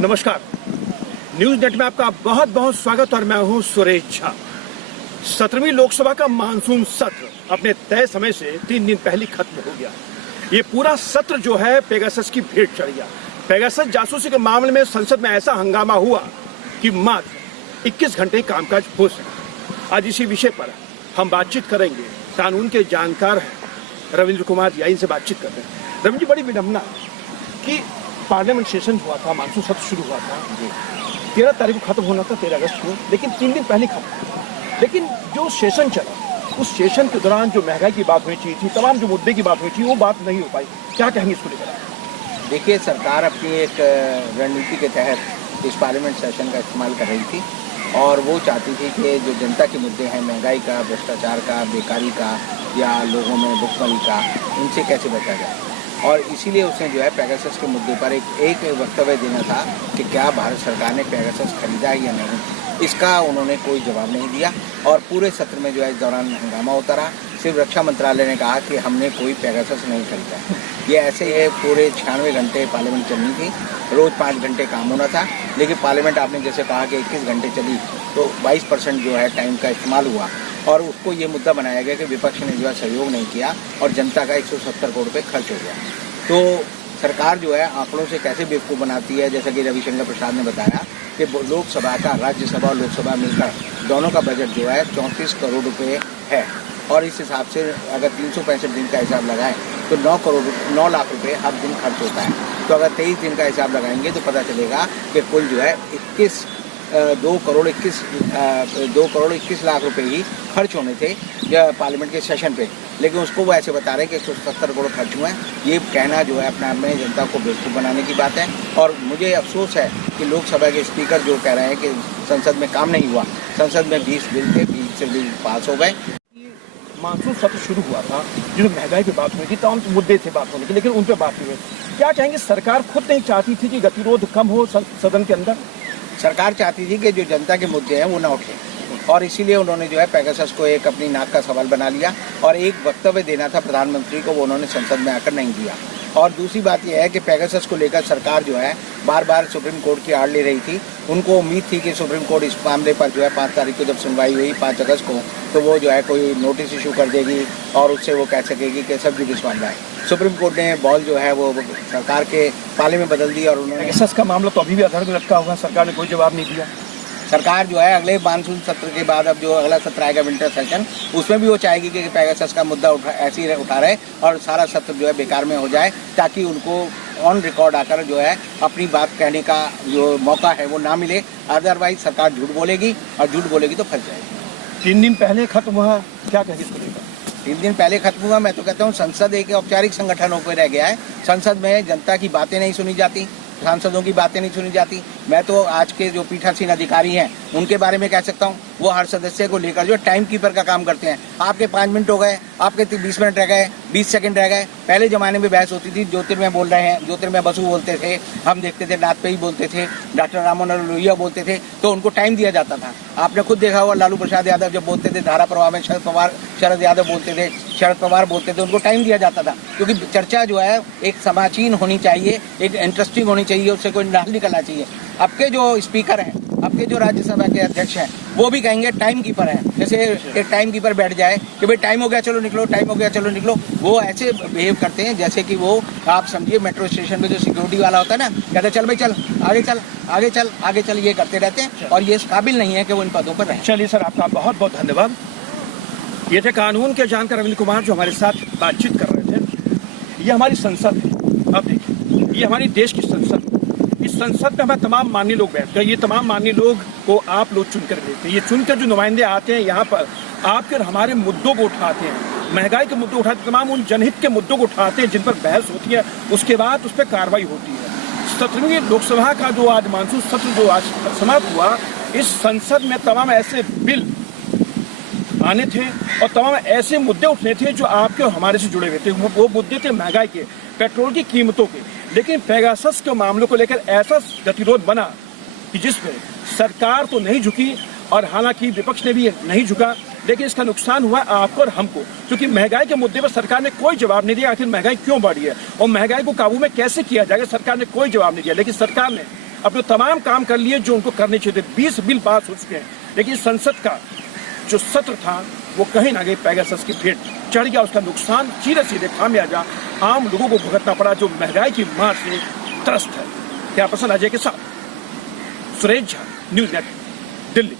नमस्कार, news net में आपका बहुत बहुत स्वागत और मैं हूं सुरेश झा। 17वीं लोकसभा का मानसून सत्र अपने तय समय से 3 दिन पहले खत्म हो गया। ये पूरा सत्र जो है पेगासस की भेंट चढ़ गया। पेगासस जासूसी के मामले में संसद में ऐसा हंगामा हुआ कि मात्र 21 घंटे कामकाज हो सका। आज इसी विषय पर हम बातचीत करेंगे। कानून के जानकार हैं रविंद्र कुमार जी, इनसे बातचीत करते हैं। रविंद्र जी, बड़ी विडंबना कि पार्लियामेंट सेशन हुआ था, मानसून सत्र शुरू हुआ था, 13 तारीख को खत्म होना था, 13 अगस्त को, लेकिन 3 दिन पहले खत्म। लेकिन जो सेशन चला, उस सेशन के दौरान जो महंगाई की बात हुई थी, तमाम जो मुद्दे की बात हुई थी, वो बात नहीं हो पाई। क्या कहेंगे इसको लेकर? देखिए, सरकार अपनी एक रणनीति के तहत इस पार्लियामेंट सेशन का इस्तेमाल कर रही थी और वो चाहती थी कि जो जनता के मुद्दे हैं, महंगाई का, भ्रष्टाचार का, बेकारी का या लोगों में भुखमरी का, उनसे कैसे बचा जाए। और इसीलिए उसने जो है पेगासस के मुद्दे पर एक वक्तव्य देना था कि क्या भारत सरकार ने पेगासस खरीदा है या नहीं। इसका उन्होंने कोई जवाब नहीं दिया और पूरे सत्र में जो है इस दौरान हंगामा होता रहा। सिर्फ रक्षा मंत्रालय ने कहा कि हमने कोई पेगासस नहीं खरीदा। ये ऐसे ही पूरे 96 घंटे पार्लियामेंट चलनी थी, रोज़ 5 घंटे काम होना था, लेकिन पार्लियामेंट आपने जैसे कहा कि 21 घंटे चली तो 22% जो है टाइम का इस्तेमाल हुआ और उसको ये मुद्दा बनाया गया कि विपक्ष ने जो है सहयोग नहीं किया और जनता का 170 करोड़ रुपये खर्च हो गया। तो सरकार जो है आंकड़ों से कैसे बेवकूफ़ बनाती है, जैसा कि रविशंकर प्रसाद ने बताया कि लोकसभा का, राज्यसभा और लोकसभा मिलकर दोनों का बजट जो है 34 करोड़ रुपये है और इस हिसाब से अगर 365 दिन का हिसाब लगाएं तो 9 लाख रुपए हर दिन खर्च होता है। तो अगर 23 दिन का हिसाब लगाएंगे तो पता चलेगा कि कुल जो है 2 करोड़ 21 लाख रुपए ही खर्च होने थे पार्लियामेंट के सेशन पे, लेकिन उसको वो ऐसे बता रहे हैं कि 170 करोड़ खर्च हुए हैं। ये कहना जो है अपने आप में जनता को बेवकूफ़ बनाने की बात है। और मुझे अफसोस है कि लोकसभा के स्पीकर जो कह रहे हैं कि संसद में काम नहीं हुआ। संसद में 20 बिल थे, 20 से बिल पास हो गए। मानसून सत्र शुरू हुआ था, जो महंगाई की बात हुई थी, तमाम मुद्दे थे बात होने के, लेकिन उन पर बात नहीं हुई। क्या कहेंगे, सरकार खुद नहीं चाहती थी कि गतिरोध कम हो सदन के अंदर? सरकार चाहती थी कि जो जनता के मुद्दे हैं वो ना उठे और इसीलिए उन्होंने जो है पेगासस को एक अपनी नाक का सवाल बना लिया और एक वक्तव्य देना था प्रधानमंत्री को, वो उन्होंने संसद में आकर नहीं दिया। और दूसरी बात यह है कि पेगासस को लेकर सरकार जो है बार बार सुप्रीम कोर्ट की आड़ ले रही थी। उनको उम्मीद थी कि सुप्रीम कोर्ट इस मामले पर जो है 5 तारीख को जब सुनवाई हुई 5 अगस्त को, तो वो जो है कोई नोटिस इशू कर देगी और उससे वो कह सकेगी कि सब जुडिस मामला है। सुप्रीम कोर्ट ने बॉल जो है वो सरकार के पाले में बदल दी और उन्होंने पेगासस का मामला तो अभी भी अधर में लटका हुआ, सरकार ने कोई जवाब नहीं दिया। सरकार जो है अगले मानसून सत्र के बाद अब जो अगला सत्र आएगा विंटर सेशन, उसमें भी वो चाहेगी कि पेगासस का मुद्दा ऐसे ही उठा रहे और सारा सत्र जो है बेकार में हो जाए, ताकि उनको ऑन रिकॉर्ड आकर जो है अपनी बात कहने का जो मौका है वो ना मिले। अदरवाइज सरकार झूठ बोलेगी और झूठ बोलेगी तो फंस जाएगी। 3 दिन पहले खत्म हुआ, क्या कहेंगे इसको लेकर? 3 दिन पहले खत्म हुआ। मैं तो कहता हूँ संसद एक औपचारिक संगठन होकर रह गया है। संसद में जनता की बातें नहीं सुनी जाती, सांसदों की बातें नहीं सुनी जाती। मैं तो आज के जो पीठासीन अधिकारी हैं उनके बारे में कह सकता हूँ, वो हर सदस्य को लेकर जो टाइम कीपर का काम करते हैं। आपके 5 मिनट हो गए, आपके 20 मिनट रह गए, 20 सेकंड रह गए। पहले जमाने में बहस होती थी, ज्योतिर्मय बोल रहे हैं, ज्योतिर्मय बसु बोलते थे, हम देखते थे नाथपई बोलते थे, डॉक्टर राममनोहर लोहिया बोलते थे, तो उनको टाइम दिया जाता था। आपने खुद देखा होगा लालू प्रसाद यादव जब बोलते थे धारा प्रवाह में, शरद यादव बोलते थे, शरद पवार बोलते थे, उनको टाइम दिया जाता था। क्योंकि चर्चा जो है एक समाचीन होनी चाहिए, एक इंटरेस्टिंग होनी चाहिए, उससे कोई नाल निकलना चाहिए। अब के जो स्पीकर हैं, अब के जो राज्यसभा के अध्यक्ष हैं, वो भी कहेंगे टाइम कीपर है। जैसे एक टाइम कीपर बैठ जाए कि भाई टाइम हो गया चलो निकलो, टाइम हो गया चलो निकलो। वो ऐसे बिहेव करते हैं जैसे कि वो, आप समझिए मेट्रो स्टेशन पे जो सिक्योरिटी वाला होता है ना, कहते चल भाई चल आगे चल आगे चल आगे चल, ये करते रहते हैं और ये इस काबिल नहीं है कि वो इन पदों पर रहें। चलिए सर, आपका बहुत बहुत धन्यवाद। ये थे कानून के जानकार रविंद्र कुमार जो हमारे साथ बातचीत कर रहे थे। ये हमारी संसद है। अब देखिए, ये हमारी देश की संसद। इस संसद में हमें तमाम माननीय लोग बैठते हैं। ये तमाम माननीय लोग को आप लोग चुनकर देते हैं। ये चुनकर जो नुमाइंदे आते हैं यहाँ पर, आपके और हमारे मुद्दों को उठाते हैं, महंगाई के मुद्दे उठाते हैं, तमाम उन जनहित के मुद्दों को उठाते हैं जिन पर बहस होती है, उसके बाद उस पर कार्रवाई होती है। 17वीं लोकसभा का जो आज मानसून सत्र जो आज समाप्त हुआ, इस संसद में तमाम ऐसे बिल आने थे और तमाम ऐसे मुद्दे उठने थे जो आपके और हमारे से जुड़े हुए थे। वो मुद्दे थे महंगाई के, पेट्रोल की कीमतों के। लेकिन पेगासस के मामलों को लेकर ऐसा गतिरोध बना कि जिसमें सरकार तो नहीं झुकी और हालांकि विपक्ष ने भी नहीं झुका, लेकिन इसका नुकसान हुआ आपको और हमको, क्योंकि महंगाई के मुद्दे पर सरकार ने कोई जवाब नहीं दिया। आखिर महंगाई क्यों बढ़ी है और महंगाई को काबू में कैसे किया जाएगा, सरकार ने कोई जवाब नहीं दिया। लेकिन सरकार ने अपने तमाम काम कर लिए जो उनको करने चाहिए थे। 20 बिल पास हो चुके हैं, लेकिन संसद का जो सत्र था वो कहीं ना कहीं पेगासस की भेंट चढ़ गया। उसका नुकसान सीधे सीधे खामियाजा आम लोगों को भुगतना पड़ा, जो महंगाई की मार से त्रस्त है। क्या प्रसन्न अजय के साथ सुरेश झा, न्यूज़ नेट, दिल्ली।